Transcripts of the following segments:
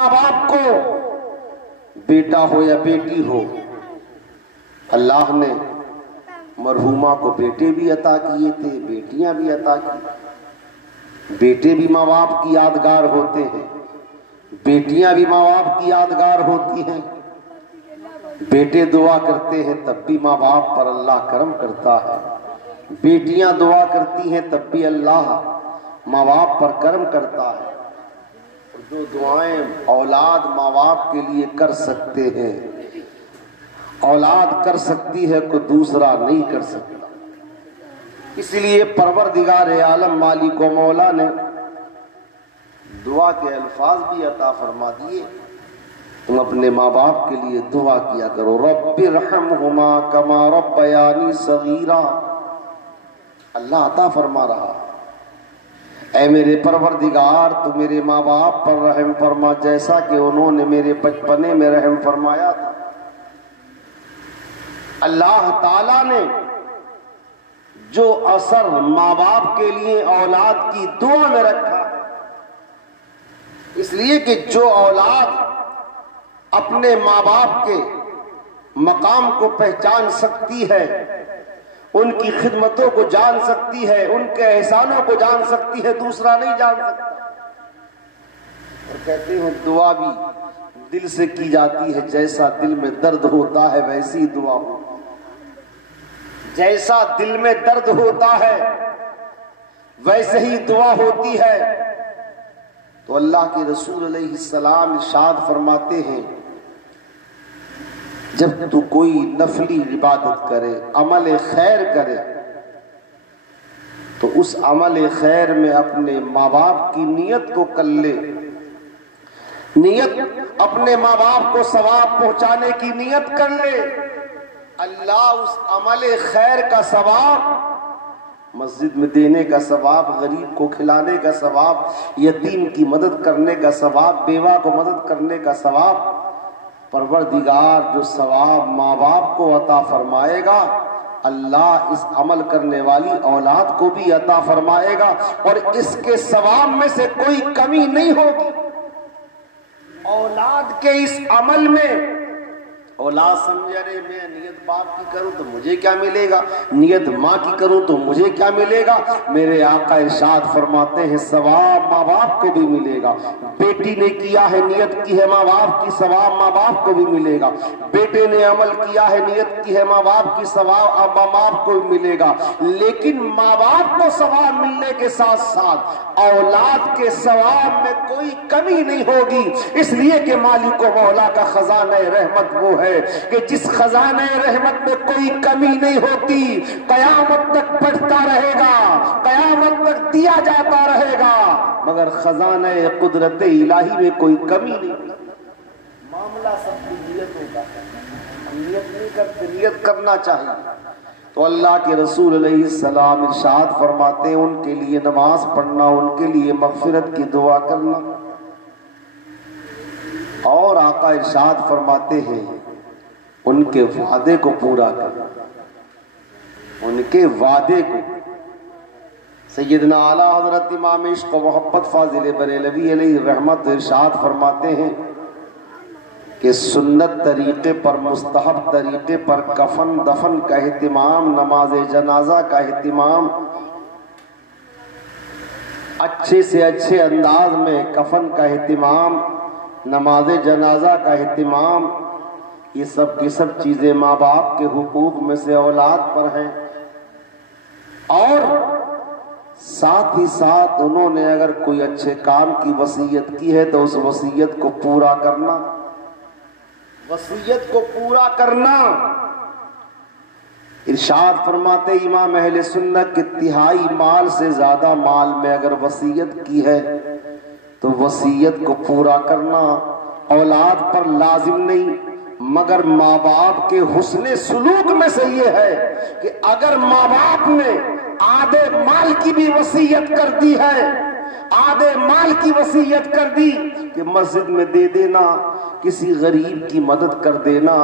ماں باپ کو بیٹا ہو یا بیٹی ہو، اللہ نے مرحومہ کو بیٹے بھی عطا کیے تھے، بیٹیاں بھی عطا کی۔ بیٹے بھی ماں باپ کی یادگار ہوتے ہیں، بیٹیاں بھی ماں باپ کی یادگار ہوتی ہیں۔ بیٹے دعا کرتے ہیں تب بھی ماں باپ پر اللہ کرم کرتا ہے، بیٹیاں دعا کرتی ہیں تب بھی اللہ ماں باپ پر کرم کرتا ہے۔ جو دعائیں اولاد ماں باپ کے لیے کر سکتے ہیں، اولاد کر سکتی ہے، کوئی دوسرا نہیں کر سکتا۔ اس لیے پروردگار عالم مالک و مولا نے دعا کے الفاظ بھی عطا فرما دیے۔ تم اپنے ماں باپ کے لیے دعا کیا کرو، رب ارحمہما کما ربیانی صغیرا۔ اللہ عطا فرما رہا، اے میرے پروردگار تو میرے ماں باپ پر رحم فرما جیسا کہ انہوں نے میرے بچپنے میں رحم فرمایا تھا۔ اللہ تعالی نے جو اثر ماں باپ کے لیے اولاد کی دعا میں رکھا ہے، اس لیے کہ جو اولاد اپنے ماں باپ کے مقام کو پہچان سکتی ہے، ان کی خدمتوں کو جان سکتی ہے، ان کے احسانوں کو جان سکتی ہے، دوسرا نہیں جان سکتا۔ اور کہتے ہیں دعا بھی دل سے کی جاتی ہے، جیسا دل میں درد ہوتا ہے ویسی دعا ہوتی ہے، جیسا دل میں درد ہوتا ہے ویسے ہی دعا ہوتی ہے۔ تو اللہ کے رسول علیہ السلام ارشاد فرماتے ہیں، جب تو کوئی نفلی عبادت کرے، عمل خیر کرے، تو اس عمل خیر میں اپنے ماں باپ کی نیت کو کر لے، نیت اپنے ماں باپ کو ثواب پہنچانے کی نیت کر لے، اللہ اس عمل خیر کا ثواب، مسجد میں دینے کا ثواب، غریب کو کھلانے کا ثواب، یتیم کی مدد کرنے کا ثواب، بیوہ کو مدد کرنے کا ثواب، پروردگار جو ثواب ماں باپ کو عطا فرمائے گا، اللہ اس عمل کرنے والی اولاد کو بھی عطا فرمائے گا، اور اس کے ثواب میں سے کوئی کمی نہیں ہوگی۔ اولاد کے اس عمل میں اولاد سمجھے رہے میں نیت باپ کی کروں تو مجھے کیا ملے گا، نیت ماں کی کروں تو مجھے کیا ملے گا۔ میرے آقا ارشاد فرماتے ہیں ثواب ماں باپ کو بھی ملے گا، بیٹی نے کیا ہے نیت کی ہے ماں باپ کی، ثواب ماں باپ کو بھی ملے گا، بیٹے نے عمل کیا ہے نیت کی ہے ماں باپ کی، ثواب ماں باپ کو بھی ملے گا۔ لیکن ماں باپ کو ثواب ملنے کے ساتھ ساتھ اولاد کے ثواب میں کوئی کمی نہیں ہوگی، اس لیے کہ مالک و مولا کا خزانہ رحمت وہ ہے کہ جس خزانہ رحمت میں کوئی کمی نہیں ہوتی، قیامت تک بڑھتا رہے گا، قیامت تک دیا جاتا رہے گا، مگر خزانہ قدرت الہی میں کوئی کمی نہیں۔ معاملہ سب کی نیتوں کا، نیت نہیں کرتے، نیت کرنا چاہیے۔ تو اللہ کے رسول علیہ السلام ارشاد فرماتے ہیں ان کے لیے نماز پڑھنا، ان کے لیے مغفرت کی دعا کرنا، اور آقا ارشاد فرماتے ہیں ان کے وعدے کو پورا کرنا، ان کے وعدے کو۔ سیدنا اعلیٰ حضرت امام عشق و محبت فاضل بریلوی علیہ رحمت ارشاد فرماتے ہیں کہ سنت طریقے پر، مستحب طریقے پر کفن دفن کا اہتمام، نماز جنازہ کا اہتمام، اچھے سے اچھے انداز میں کفن کا اہتمام، نماز جنازہ کا اہتمام، یہ سب کی سب چیزیں ماں باپ کے حقوق میں سے اولاد پر ہیں۔ اور ساتھ ہی ساتھ انہوں نے اگر کوئی اچھے کام کی وصیت کی ہے تو اس وصیت کو پورا کرنا، وصیت کو پورا کرنا۔ ارشاد فرماتے امام اہل سنت کہ تہائی مال سے زیادہ مال میں اگر وصیت کی ہے تو وصیت کو پورا کرنا اولاد پر لازم نہیں، مگر ماں باپ کے حسن سلوک میں سے یہ ہے کہ اگر ماں باپ نے آدھے مال کی بھی وصیت کر دی ہے، آدھے مال کی وصیت کر دی کہ مسجد میں دے دینا، کسی غریب کی مدد کر دینا،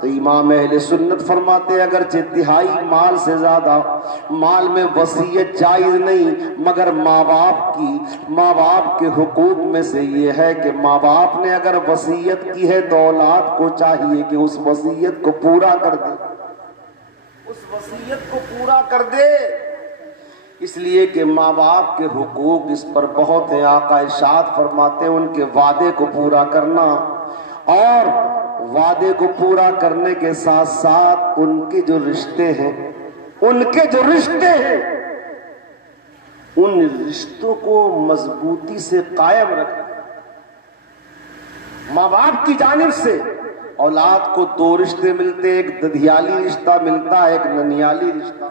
تو امام اہل سنت فرماتے اگرچہ تہائی مال سے زیادہ مال میں وصیت جائز نہیں، مگر ماں باپ کے حقوق میں سے یہ ہے کہ ماں باپ نے اگر وصیت کی ہے تو اولاد کو چاہیے کہ اس وصیت کو پورا کر دے، اس وصیت کو پورا کر دے، اس لیے کہ ماں باپ کے حقوق اس پر بہت ہیں۔ آقا ارشاد فرماتے ہیں ان کے وعدے کو پورا کرنا، اور وعدے کو پورا کرنے کے ساتھ ساتھ ان کے جو رشتے ہیں ان رشتوں کو مضبوطی سے قائم رکھنا۔ ماں باپ کی جانب سے اولاد کو دو رشتے ملتے، ایک ددھیالی رشتہ ملتا ہے، ایک ننیالی رشتہ،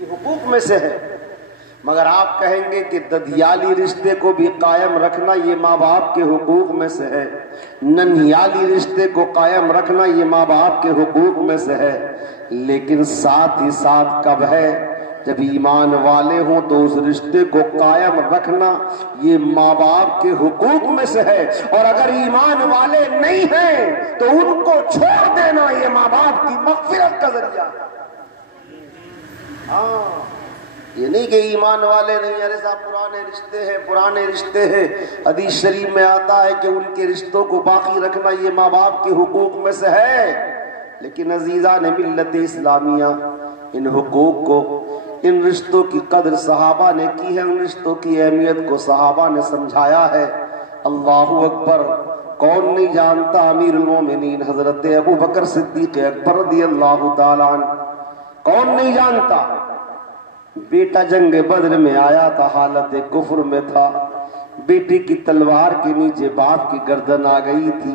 یہ حقوق میں سے ہے، مگر آپ کہیں گے کہ ددھیالی رشتے کو بھی قائم رکھنا یہ ماں باپ کے حقوق میں سے ہے، ننھیالی رشتے کو قائم رکھنا یہ ماں باپ کے حقوق میں سے ہے، لیکن ساتھ ہی ساتھ کب ہے؟ جب ایمان والے ہوں تو اس رشتے کو قائم رکھنا یہ ماں باپ کے حقوق میں سے ہے، اور اگر ایمان والے نہیں ہیں تو ان کو چھوڑ دینا یہ ماں باپ کی مغفرت کا ذریعہ ہے۔ یہ نہیں کہ ایمان والے نہیں، ارے صاحب پرانے رشتے ہیں، حدیث شریف میں آتا ہے کہ ان کے رشتوں کو باقی رکھنا یہ ماں باپ کے حقوق میں سے ہے، لیکن عزیزان ملت اسلامیہ ان حقوق کو، ان رشتوں کی قدر صحابہ نے کی ہے، ان رشتوں کی اہمیت کو صحابہ نے سمجھایا ہے۔ اللہ اکبر، کون نہیں جانتا امیر المومنین حضرت ابو بکر صدیق اکبر رضی اللہ تعالیٰ عنہ، کون نہیں جانتا؟ بیٹا جنگ بدر میں آیا تھا، حالت کفر میں تھا، بیٹے کی تلوار کے نیچے باپ کی گردن آ گئی تھی،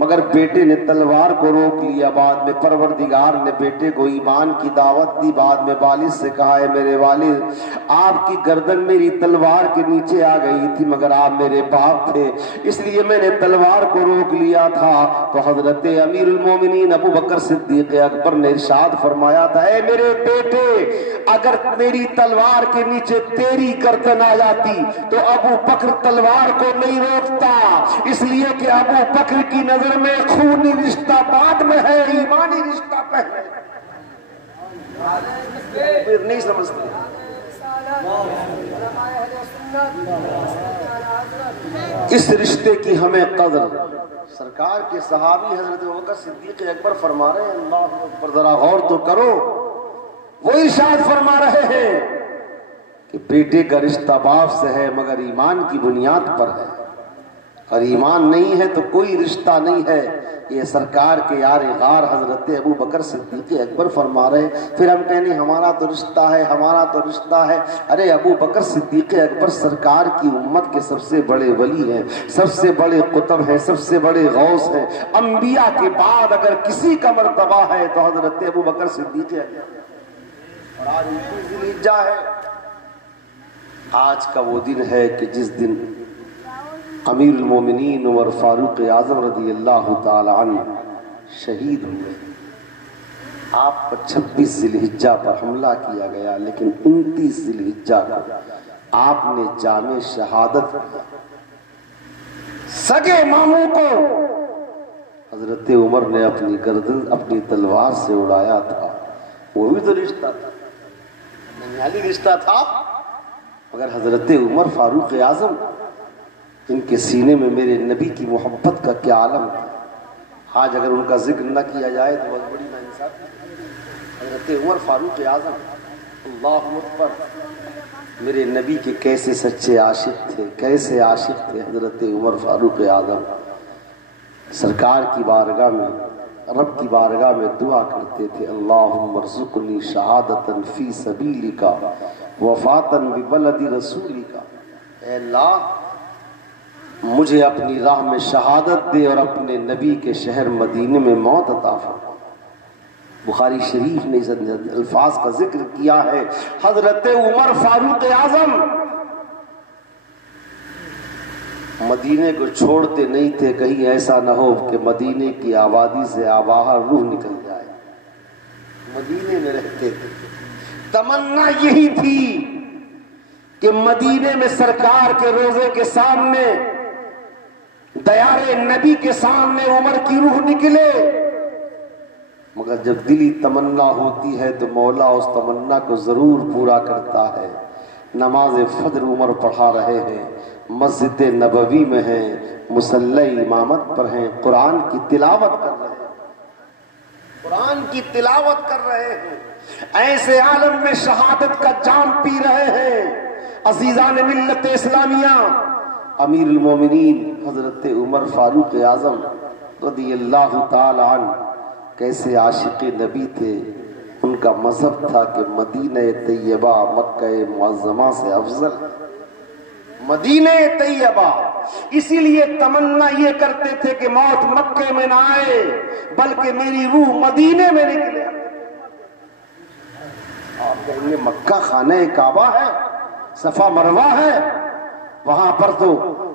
مگر بیٹے نے تلوار کو روک لیا۔ بعد میں پروردگار نے بیٹے کو ایمان کی دعوت دی، بعد میں والد سے کہا ہے میرے والد آپ کی گردن میری تلوار کے نیچے آ گئی تھی، مگر آپ میرے باپ تھے اس لیے میں نے تلوار کو روک لیا تھا۔ تو حضرت امیر المومنین ابو بکر صدیق اکبر نے ارشاد فرمایا تھا، اے میرے بیٹے اگر میری تلوار کے نیچے تیری گردن آ جاتی تو ابو بکر تلوار کو نہیں روکتا، اس لیے کہ ابو بکر کی نظر میں خونی رشتہ بعد میں ہے، ایمانی رشتہ پہلے۔ پھر نہیں سمجھتے اس رشتے کی ہمیں قدر۔ سرکار کے صحابی حضرت ابوبکر صدیق اکبر فرما رہے ہیں، اللہ اکبر، ذرا غور تو کرو، وہ ارشاد فرما رہے ہیں کہ بیٹے کا رشتہ باپ سے ہے مگر ایمان کی بنیاد پر ہے، اور ایمان نہیں ہے تو کوئی رشتہ نہیں ہے۔ یہ سرکار کے یار غار حضرت ابو بکر صدیق اکبر فرما رہے ہیں۔ پھر ہم کہنے ہمارا تو رشتہ ہے، ہمارا تو رشتہ ہے۔ ارے ابو بکر صدیق اکبر سرکار کی امت کے سب سے بڑے ولی ہیں، سب سے بڑے قطب ہیں، سب سے بڑے غوث ہیں۔ انبیاء کے بعد اگر کسی کا مرتبہ ہے تو حضرت ابو بکر صدیق اکبر۔ اور آج ذی الحجہ ہے، آج کا وہ دن ہے کہ جس دن امیر المومنین عمر فاروق اعظم رضی اللہ تعالی عنہ شہید ہوئے۔ آپ پر 26 ذی الحجہ پر حملہ کیا گیا، لیکن 29 ذی الحجہ کو آپ نے جامع شہادت کیا۔ سگے ماموں کو حضرت عمر نے اپنی گردن اپنی تلوار سے اڑایا تھا، وہ بھی تو رشتہ تھا، ننھیالی رشتہ تھا، مگر حضرت عمر فاروق اعظم ان کے سینے میں میرے نبی کی محبت کا کیا عالم ہے۔ آج اگر ان کا ذکر نہ کیا جائے تو بہت بڑی ناانصافی۔ حضرت عمر فاروق اعظم، اللہ اکبر، میرے نبی کے کیسے سچے عاشق تھے، کیسے عاشق تھے حضرت عمر فاروق اعظم۔ سرکار کی بارگاہ میں، رب کی بارگاہ میں دعا کرتے تھے، اللہم ارزقنی شہادتا فی سبیلک وفاتا ببلد رسولک، اے اللہ مجھے اپنی راہ میں شہادت دے اور اپنے نبی کے شہر مدینے میں موت عطا فرما۔ بخاری شریف نے اس الفاظ کا ذکر کیا ہے۔ حضرت عمر فاروق اعظم مدینے کو چھوڑتے نہیں تھے، کہیں ایسا نہ ہو کہ مدینے کی آبادی سے باہر روح نکل جائے، مدینے میں رہتے تھے۔ تمنا یہی تھی کہ مدینے میں سرکار کے روضے کے سامنے، دیار نبی کے سامنے عمر کی روح نکلے، مگر جب دلی تمنا ہوتی ہے تو مولا اس تمنا کو ضرور پورا کرتا ہے۔ نماز فجر عمر پڑھا رہے ہیں، مسجد نبوی میں ہیں، مصلی امامت پر ہیں، قرآن کی تلاوت کر رہے ہیں، قرآن کی تلاوت کر رہے ہیں، ایسے عالم میں شہادت کا جام پی رہے ہیں۔ عزیزان ملت اسلامیہ، امیر المومنین حضرت عمر فاروق اعظم رضی اللہ تعالی عنہ کیسے عاشق نبی تھے۔ ان کا مذہب تھا کہ مدینہ طیبہ مکہ معظمہ سے افضل، مدینہ طیبہ۔ اسی لیے تمنا یہ کرتے تھے کہ موت مکے میں نہ آئے بلکہ میری روح مدینے میں نکلے۔ آپ کہیں گے مکہ خانہ کعبہ ہے، صفا مروہ ہے، وہاں پر تو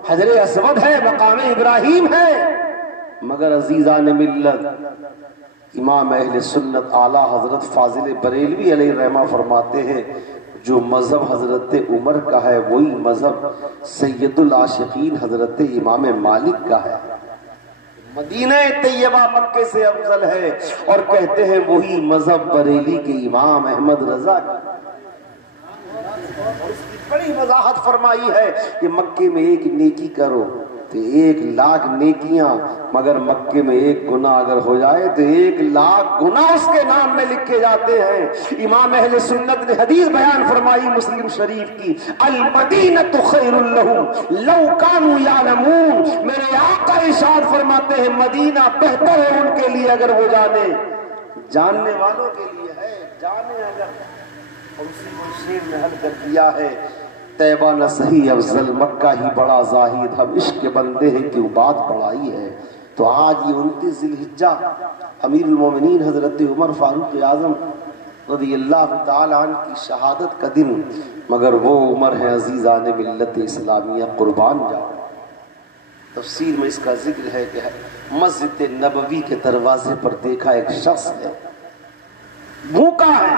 حجر اسود ہے، مقام ابراہیم ہے، مگر عزیزان ملت امام اہل سنت اعلیٰ حضرت فاضل بریلوی علیہ رحمہ فرماتے ہیں جو مذہب حضرت عمر کا ہے وہی مذہب سید العاشقین حضرت امام مالک کا ہے۔ مدینہ طیبہ مکے سے افضل ہے، اور کہتے ہیں وہی مذہب بریلی کے امام احمد رضا کا۔ اور اس کی بڑی وضاحت فرمائی ہے کہ مکے میں ایک نیکی کرو تو 1,00,000 نیکیاں، مگر مکے میں ایک گناہ اگر ہو جائے تو 1,00,000 گناہ اس کے نام میں لکھے جاتے ہیں۔ امام اہل سنت نے حدیث بیان فرمائی مسلم شریف کی، المدینۃ خیر لہم لو کانوا یعلمون۔ میرے آقا ارشاد فرماتے ہیں مدینہ بہتر ہے ان کے لیے اگر وہ جانے، جاننے والوں کے لیے ہے، جانے اگر۔ اور اسی کو شعر میں حل کر دیا ہے، طیبہ نہ صحیح افضل مکہ ہی بڑا زاہد، ہم عشق کے بندے ہیں کیوں بات بڑھائی ہے۔ تو آج یہ 29 ذی الحجہ امیر المومنین حضرت عمر فاروق اعظم رضی اللہ تعالی عنہ کی شہادت کا دن، مگر وہ عمر ہے عزیزان ملت اسلامیہ قربان جاؤ۔ تفسیر میں اس کا ذکر ہے کہ مسجد نبوی کے دروازے پر دیکھا ایک شخص ہے، بھوکا ہے،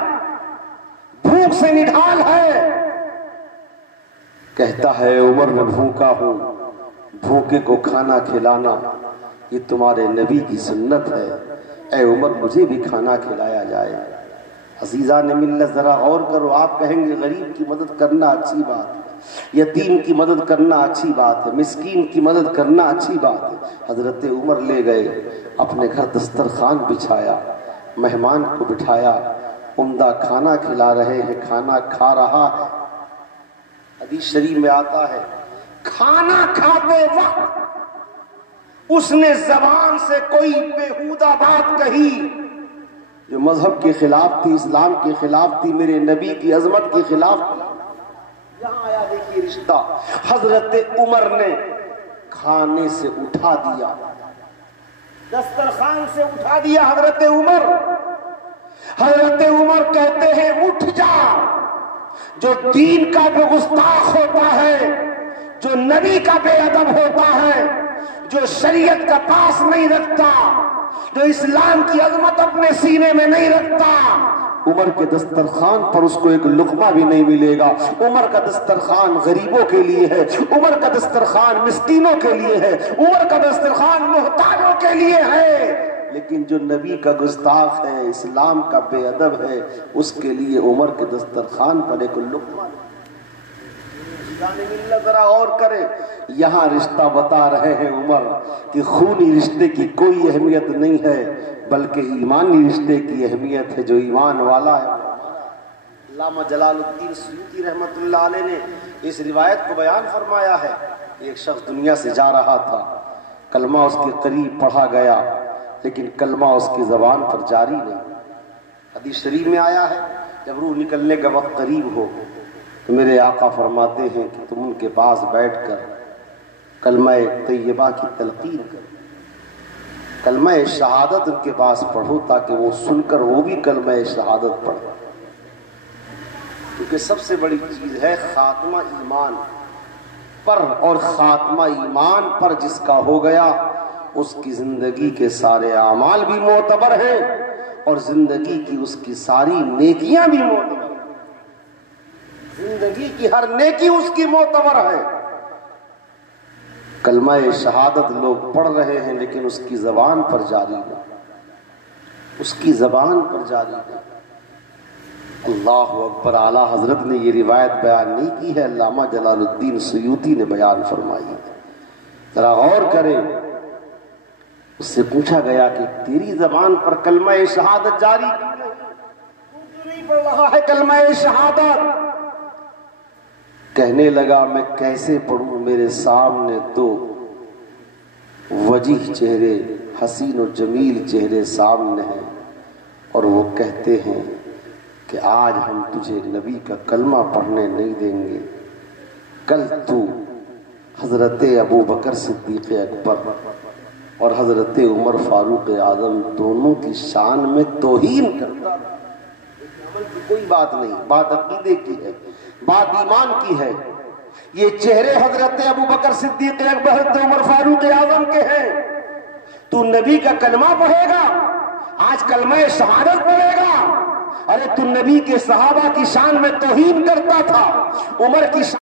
بھوک سے نڈھال ہے، کہتا ہے عمر میں بھوکا ہوں، بھوکے کو کھانا کھلانا یہ تمہارے نبی کی سنت ہے، اے عمر مجھے بھی کھانا کھلایا جائے۔ عزیزان ملت ذرا غور کرو، آپ کہیں گے غریب کی مدد کرنا اچھی بات ہے، یتیم کی مدد کرنا اچھی بات ہے، مسکین کی مدد کرنا اچھی بات ہے۔ حضرت عمر لے گئے اپنے گھر دسترخوان بچھایا، مہمان کو بٹھایا، عمدہ کھانا کھلا رہے ہیں، کھانا کھا رہا ہے۔ حدیث شریف میں آتا ہے کھانا کھاتے وقت اس نے زبان سے کوئی بےہودہ بات کہی جو مذہب کے خلاف تھی، اسلام کے خلاف تھی، میرے نبی کی عظمت کے خلاف تھی۔ یہاں آیا دیکھیے رشتہ، حضرت عمر نے کھانے سے اٹھا دیا، دسترخوان سے اٹھا دیا حضرت عمر۔ حضرت عمر کہتے ہیں اٹھ جا، جو دین کا بے گستاخ ہوتا ہے، جو نبی کا بے ادب ہوتا ہے، جو شریعت کا پاس نہیں رکھتا، جو اسلام کی عظمت اپنے سینے میں نہیں رکھتا، عمر کے دسترخوان پر اس کو ایک لقمہ بھی نہیں ملے گا۔ عمر کا دسترخوان غریبوں کے لیے ہے، عمر کا دسترخوان مسکینوں کے لیے ہے، عمر کا دسترخوان محتاجوں کے لیے ہے، لیکن جو نبی کا گستاخ ہے، اسلام کا بے ادب ہے، اس کے لیے عمر کے دسترخوان پر ایک لقمہ۔ ذرا غور کرے، یہاں رشتہ بتا رہے ہیں عمر کہ خونی رشتے کی کوئی اہمیت نہیں ہے بلکہ ایمانی رشتے کی اہمیت ہے، جو ایمان والا ہے۔ علامہ جلال الدین سیوطی رحمۃ اللہ علیہ نے اس روایت کو بیان فرمایا ہے، ایک شخص دنیا سے جا رہا تھا، کلمہ اس کے قریب پڑھا گیا لیکن کلمہ اس کی زبان پر جاری نہیں۔ حدیث شریف میں آیا ہے جب روح نکلنے کا وقت قریب ہو تو میرے آقا فرماتے ہیں کہ تم ان کے پاس بیٹھ کر کلمہ طیبہ کی تلقین کرو، کلمہ شہادت ان کے پاس پڑھو تاکہ وہ سن کر وہ بھی کلمہ شہادت پڑھے، کیونکہ سب سے بڑی چیز ہے خاتمہ ایمان پر، اور خاتمہ ایمان پر جس کا ہو گیا اس کی زندگی کے سارے اعمال بھی معتبر ہیں اور زندگی کی اس کی ساری نیکیاں بھی معتبر ہیں، زندگی کی ہر نیکی اس کی معتبر ہے۔ کلمہ شہادت لوگ پڑھ رہے ہیں لیکن اس کی زبان پر جاری نہیں۔ اس کی زبان پر جاری ہے۔ اللہ اکبر۔ اعلیٰ حضرت نے یہ روایت بیان نہیں کی ہے، علامہ جلال الدین سیوطی نے بیان فرمائی ہے۔ ذرا غور کریں، اس سے پوچھا گیا کہ تیری زبان پر کلمہ شہادت جاری کیوں نہیں پڑھ رہا ہے کلمہ شہادت؟ کہنے لگا میں کیسے پڑھوں، میرے سامنے تو وجیح چہرے، حسین و جمیل چہرے سامنے ہیں، اور وہ کہتے ہیں کہ آج ہم تجھے نبی کا کلمہ پڑھنے نہیں دیں گے، کل تو حضرت ابو بکر صدیق اکبر اور حضرت عمر فاروق اعظم دونوں کی شان میں توہین کرتا۔ عمل کی کوئی بات نہیں، بات عقیدے کی ہے، بات ایمان کی ہے۔ یہ چہرے حضرت ابو بکر صدیق اکبر، حضرت عمر فاروق اعظم کے ہیں، تو نبی کا کلمہ پڑھے گا، آج کلمہ شہادت پڑھے گا؟ ارے تو نبی کے صحابہ کی شان میں توہین کرتا تھا، عمر کی